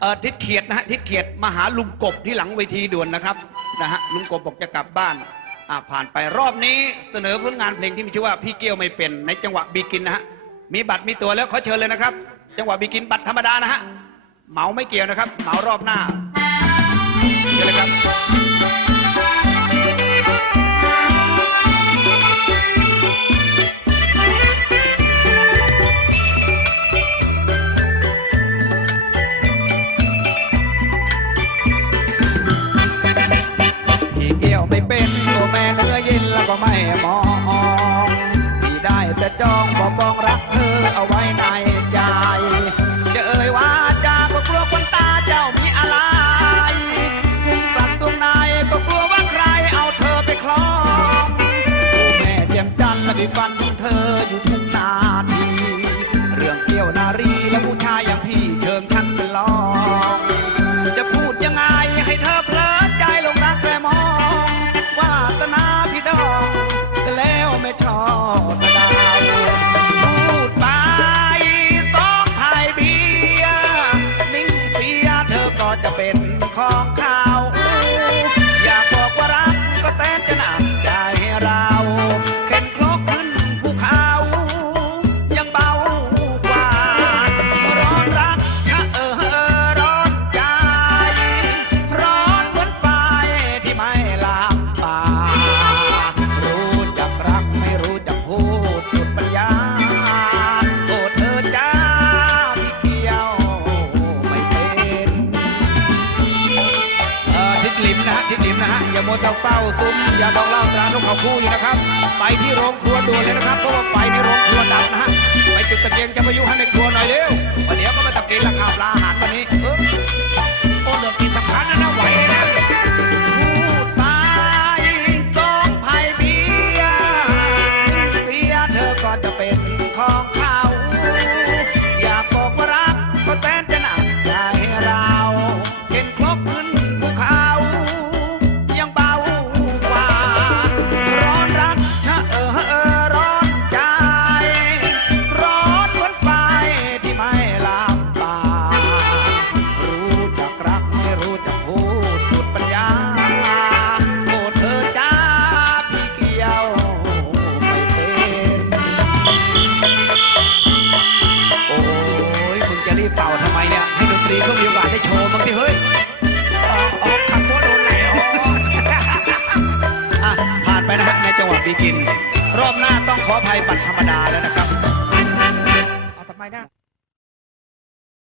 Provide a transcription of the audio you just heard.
เออทิศเขียดนะฮะทิศเขียดมาหาลุงกบที่หลังเวทีด่วนนะครับนะฮะลุงกบบอกจะกลับบ้านอ่าผ่านไปรอบนี้เสนอผลงานเพลงที่มีชื่อว่าพี่เกี้ยวไม่เป็นในจังหวะบีกินนะฮะมีบัตรมีตัวแล้วขอเชิญเลยนะครับ จังหวะบีกินบัตรธรรมดานะฮะเหมาไม่เกี่ยวนะครับเหมารอบหน้าเชิญเลยครับ เป็นตัวแม่เนื้อเย็นแล้วก็ไม่มองพี่ได้แต่จองบอกฟองรักเธอเอาไว้ในใจ จะเอ่ยว่าจาก็กลัวคนตาเจ้ามีอะไรกุมกลับตรงไหนก็กลัวว่าใครเอาเธอไปคล้องแม่เจียมจันทร์และดิฟันเธออยู่ทุกะทิศนิมนะฮะอย่าโมัวแต่เฝ้าซุ้มอย่าบอกเล่าตรานกเขาคู่อยู่นะครับ ไปที่โรงครัวด่วนเลยนะครับเพราะว่าไฟในโรงครัวดับนะฮะไปจุดตะเกียงจะพายุให้ในครัวหน่อย ตรีเขามีโอกาสได้โชว์บ้างสิเฮ้ยออกออกคำว่าโดนไหลออกอะผ่านไปนะฮะในจังหวะบีกิน รอบหน้าต้องขออภัยบัตรธรรมดาแล้วนะครับ เอาทำไมนะ